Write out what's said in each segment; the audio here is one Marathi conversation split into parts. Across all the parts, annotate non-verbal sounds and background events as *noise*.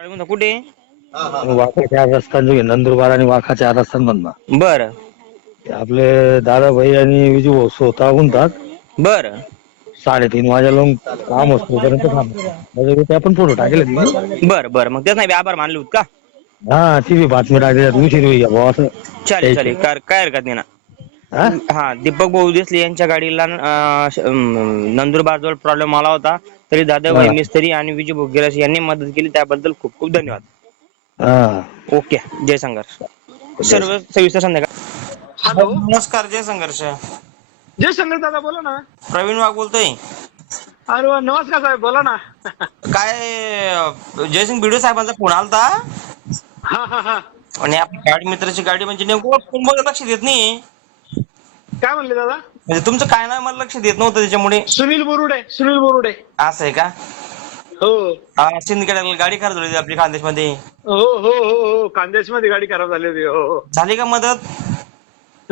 कुठे? वाखाच्या रस्ता जो आहे नंदुरबार आणि वाखाच्या रस्त्यांमधनं बर. ते आपले दादाभाई आणि विजू भाऊ स्वतः म्हणतात बर. साडेतीन वाजा लावून काम असतोपर्यंत थांब. म्हणजे ते आपण फोटो टाकले बर बर. मग तेच नाही आभार मानले होत का? हा ती बी बातमी टाकली उशीर होईल भाऊ असं. चालेल चालेल. काय काय हरकत नाही ना. हा? हा दीपक भाऊ देसले यांच्या गाडीला अं, श- अं, नंदुरबार जवळ प्रॉब्लेम आला होता. तरी दादाभाई. मिस्त्री आणि विजय भाऊ गिरास यांनी मदत केली त्याबद्दल खूप खूप धन्यवाद. हा. ओके जय संघर्ष. सर्व सविस्तर संध्याकाळ हॅलो. नमस्कार जय संघर्ष. जय शंकर दादा बोला ना. प्रवीण वाघ बोलतोय. अरे वा नमस्कार साहेब बोला ना. काय जयसिंग बिडे साहेबांचा फोन आलता? हा हा हा. आणि आपली गाडी मित्राची गाडी म्हणजे नेमकं कोण बोलत लक्ष देत नाही. काय म्हणले दादा? म्हणजे तुमचं काय नाही मला लक्ष देत नव्हतं त्याच्यामुळे. सुनील बोरुडे सुनील बोरुडे. असं आहे का? हो. सिंदखेड्याला गाडी खराब झाली होती आपली खानदेशमध्ये. हो हो हो हो. कांदेशमध्ये गाडी खराब झाली होती हो हो. झाली का मदत?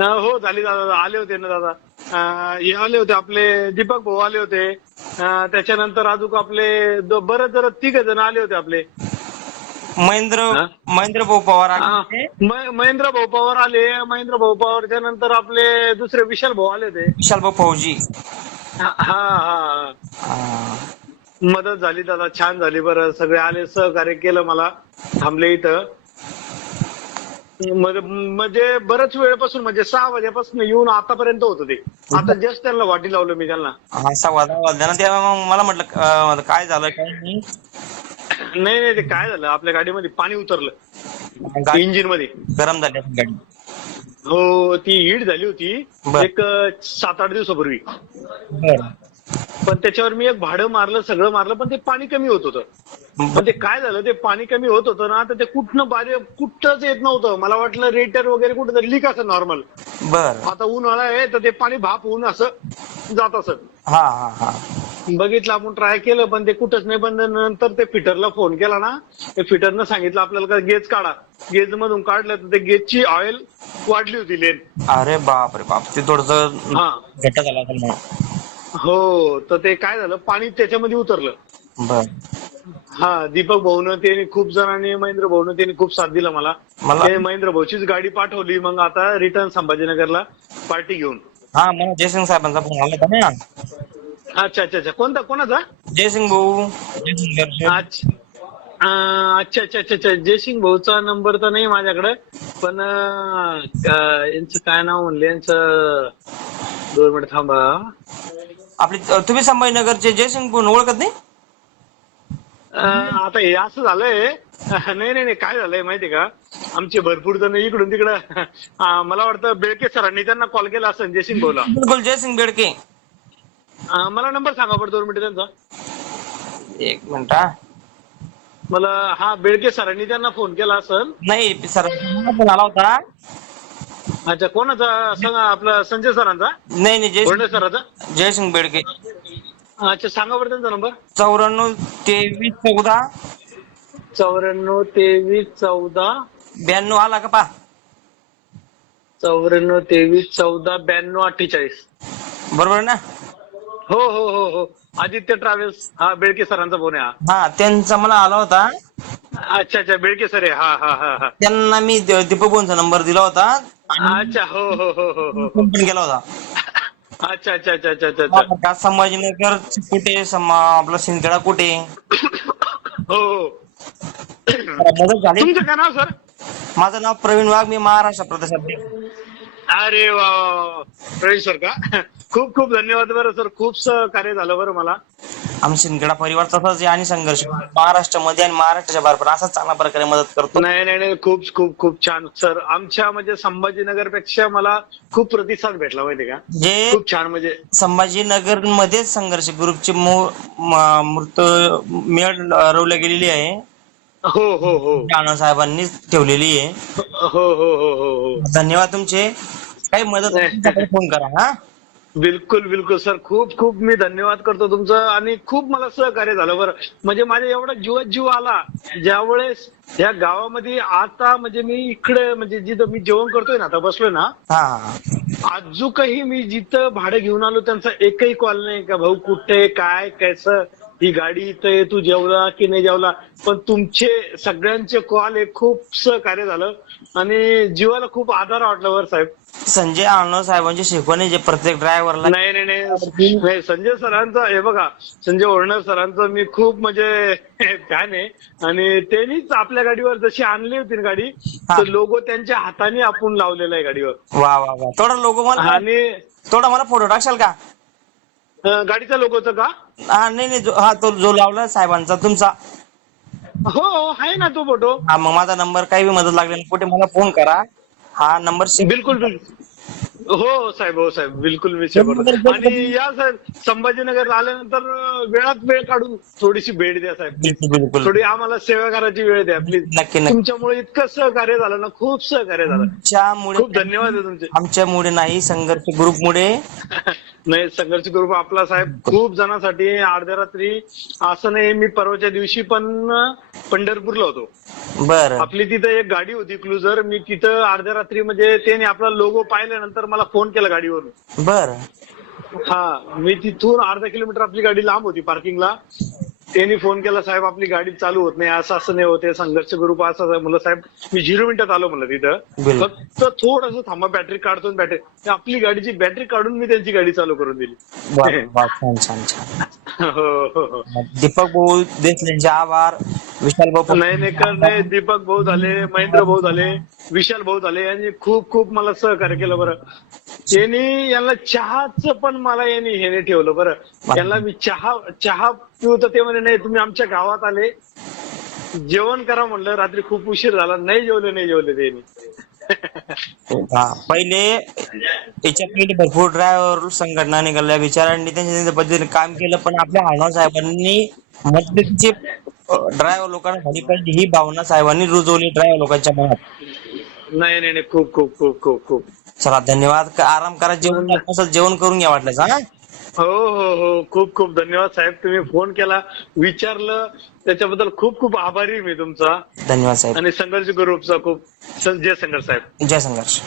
हा, हो झाली दादा आले होते ना दादा. अं, हे आले होते आपले दीपक भाऊ आले होते. अं, त्याच्यानंतर अजून आपले दो- बरेच जरा तिघ जण आले होते आपले. महेंद्र हा? महेंद्र भाऊ पवार आले. होते. म- महेंद्र भाऊ पवार आले. महेंद्र भाऊ पवारच्या नंतर आपले दुसरे विशाल भाऊ आले होते. विशाल भाऊ फौजी. हा हा हा. हा. मदत झाली दादा छान झाली बरं. सगळे आले सहकार्य केलं मला. थांबले इथं. म्हणजे म्हणजे बऱ्याच वेळपासून म्हणजे सहा वाजेपासून येऊन आतापर्यंत होतं ते. आता जस्ट त्यांना वाटी लावलं मी त्यांना. हा संवाद आवाज ना तेव्हा मग मला म्हटलं अं, काय झालं काय नाही. नाही नाही ते काय झालं? आपल्या गाडीमध्ये पाणी उतरलं. गाडी इंजिनमध्ये गरम झाली असेल गाडी. हो ती हीट झाली होती बर. एक सात आठ दिवसापूर्वी. बरं. पण त्याच्यावर मी एक भाडं मारलं सगळं मारलं पण ते पाणी कमी होत होतं. पण ते काय झालं ते पाणी कमी होत होतं ना तर ते कुठनं बारे कुठंच येत नव्हतं. मला वाटलं रेटर वगैरे कुठं तरी लीक असं नॉर्मल बर. आता उन्हाळा आहे तर ते पाणी भाप होऊन असं जात असं. हा हा हा. बघितलं आपण ट्राय केलं पण ते कुठंच नाही. पण नंतर ते फिटरला फोन केला ना ते फिटरनं सांगितलं आपल्याला का गेज काढा. गेज मधून काढलं तर ते गेजची ऑइल वाढली होती लेन. अरे बाप रे बाप ते थोडस हा. घट्ट झाला असेल मग. हो तर ते काय झालं पाणी त्याच्यामध्ये उतरलं. बर. हा दीपक भाऊनं त्यांनी खूप जणांनी महेंद्र भाऊनं त्यांनी खूप साथ दिला मला. मला ते महेंद्र भाऊचीच गाडी पाठवली मग आता रिटर्न संभाजीनगरला पार्टी घेऊन. हा मला जयसिंग साहेबांचा फोन आला होता ना. अच्छा अच्छा अच्छा. कोणता कोणाचा? जयसिंग भाऊ. जयसिंग दर्शन. अच्छा. अं, अच्छा अच्छा अच्छा अच्छा. जयसिंग भाऊचा नंबर तर नाही माझ्याकडे पण अं, यांचं काय नाव म्हणले? यांचं दोन मिनिट थांबा. आपली तुम्ही संभाजीनगरचे जयसिंग भाऊ ओळखत नाही? अं, आता हे असं झालंय. नाही नाही नाही. काय झालंय माहितीये का? आमचे भरपूर जण इकडून तिकडं. अं, मला वाटतं बेळके सरांनी त्यांना कॉल केला असेल जयसिंग भाऊला. बिलकुल जयसिंग बेडके अं, मला नंबर सांगा बरं दोन मिनिट त्यांचा. एक मिनिट हा. मला हा बेळके सरांनी त्यांना फोन केला असेल. नाही सर फोन आला होता. अच्छा कोणाचा? सांगा आपला संजय सरांचा? नाही नाही गोंडे जयसिंग सरांचा? जयसिंग बेडके अच्छा सांगा बरं त्यांचा नंबर. चौऱ्याण्णव तेवीस चौदा. चौऱ्याण्णव तेवीस चौदा. ब्याण्णव आला का पा. चौऱ्याण्णव तेवीस चौदा ब्याण्णव अठ्ठेचाळीस. बरोबर ना? हो हो हो हो. आदित्य ट्रॅव्हल्स हा बेळके सरांचा फोन आहे हा. त्यांचा मला आला होता. हा अच्छा अच्छा बेळके सर आहे. हा हा हा हा. त्यांना मी द- दीपक भाऊंचा नंबर दिला होता. अच्छा हो हो हो हो हो. फोन पण केला होता. अच्छा अच्छा अच्छा अच्छा अच्छा संभाजीनगर कुठे? सम- आपलं सिंदखेडा कुठे? हो. हो मदत झाली? तुमचं काय नाव सर? माझं नाव प्रवीण वाघ मी महाराष्ट्र प्रदेश अध्यक्ष अरे वा. प्रवीण सर का? खूप खूप धन्यवाद बरं सर खूप कार्य झालं बरं मला. आम्ही सिंदखेडा परिवार तसाच आणि संघर्ष महाराष्ट्रामध्ये आणि महाराष्ट्राच्या बाहेर पण असाच चांगल्या प्रकारे मदत करतो. नाही नाही नाही. खूप खूप खूप छान. सर आमच्या म्हणजे संभाजीनगरपेक्षा मला खूप प्रतिसाद भेटला माहितीये का? जे खूप छान म्हणजे संभाजीनगर मध्येच संघर्ष ग्रुपची मू- म- मूर्त मेळ रवल्या गेलेली आहे. हो हो हो. राणा साहेबांनीच ठेवलेली आहे. हो हो हो हो हो. धन्यवाद तुमचे. काही मदत फोन करा हा. बिलकुल बिलकुल सर. खूप खूप मी धन्यवाद करतो तुमचं आणि खूप मला सहकार्य झालं बरं. म्हणजे माझ्या एवढा जीवात जीव आला ज्यावेळेस या गावामध्ये आता म्हणजे मी इकडे म्हणजे जिथं मी जेवण करतोय ना आता बसलोय ना हा. अजूनही मी जिथं भाडं घेऊन आलो त्यांचा एकही कॉल नाही का भाऊ कुठे काय कसं? ही गाडी इथं आहे तू जेवला की नाही जेवला. पण तुमचे सगळ्यांचे कॉल हे खूप सहकार्य झालं. आणि जीवाला खूप आधार वाटला वर साहेब. संजय आळनो साहेबांची शिकवणी जे प्रत्येक ड्रायव्हरला नाही नाही नाही. नाही, संजय सरांचा हे बघा. संजय ओरणार सरांचा मी खूप म्हणजे फॅन आहे. आणि त्यांनीच आपल्या गाडीवर जशी आणली होती ना गाडी तर लोगो त्यांच्या हाताने आपण लावलेला आहे गाडीवर. वा वा वा. थोडा लोगो मला आणि थोडा मला फोटो टाकशाल का? गाडीचा लोगोचं का? हा नाही नाही जो- हा तो जो लावला साहेबांचा तुमचा. हो हो, आहे ना तो फोटो. हा मग माझा नंबर काही बी मदत लागली कुठे मला फोन करा. हा नंबर बिलकुल बिलकुल. हो साहेब हो साहेब बिलकुल मी सेवा करतो. आणि या साहेब संभाजीनगर आल्यानंतर अं, वेळात वेळ काढून थोडीशी भेट द्या साहेब. बिलकुल बिलकुल. थोडी आम्हाला सेवा करायची वेळ द्या प्लीज नक्की नक्की. तुमच्यामुळे इतकं सहकार्य झालं ना खूप सहकार्य झालं. आमच्यामुळे खूप धन्यवाद आहे तुमचे. आमच्यामुळे नाही संघर्ष ग्रुपमुळे. *laughs* नाही संघर्ष ग्रुप आपला साहेब खूप जणांसाठी अर्ध्या रात्री असं नाही मी परवाच्या दिवशी पण पंढरपूरला होतो. बर. आपली तिथं एक गाडी होती क्लुझर. मी तिथं अर्ध्या रात्री म्हणजे त्याने आपला लोगो पाहिल्यानंतर मला फोन केला गाडीवरून. बर. हा मी तिथून अर्धा किलोमीटर आपली गाडी लांब होती पार्किंगला त्यांनी फोन केला साहेब आपली गाडी चालू होत नाही असं असं नाही होते संघर्ष ग्रुप असं. म्हणलं साहेब मी झिरो मिनिटात आलो म्हणलं तिथं. फक्त थोडस थांबा बॅटरी काढतो बॅटरी आपली गाडीची बॅटरी काढून मी त्यांची गाडी चालू करून दिली. हो हो हो. दीपक भाऊ देसलेंचे आभार. विशाल भाऊ नाही नाही. दीपक भाऊ झाले महेंद्र भाऊ झाले विशाल भाऊ झाले यांनी खूप खूप मला सहकार्य केलं बरं. यांनी यांना चहाचं पण मला यांनी हे नाही ठेवलं बरं. यांना मी चहा चहा पिऊ तर ते म्हणे नाही तुम्ही आमच्या गावात आले. जेवण करा म्हणलं. रात्री खूप उशीर झाला. नाही जेवले नाही जेवले त्यांनी हा पहिले याच्या पहिले भरपूर ड्रायव्हर संघटना निघाल्या. बिचारांनी त्यांच्या त्यांच्या पद्धतीने काम केलं पण आपल्या हळणा साहेबांनी मदतीचे ड्रायव्हर लोकांसाठी पाहिजे ही भावना साहेबांनी रुजवली ड्रायव्हर लोकांच्या मनात. नाही नाही नाही. खूप खूप खूप खूप खूप. चला धन्यवाद. क- आराम करा जेवण असं जेवण करून घ्या वाटलं हा? हो हो हो. खूप खूप धन्यवाद साहेब. तुम्ही फोन केला विचारलं. त्याच्याबद्दल खूप खूप आभारी आहे मी तुमचा. धन्यवाद साहेब. आणि संघर्ष ग्रुपचा खूप जय संघर्ष साहेब. जय संघर्ष.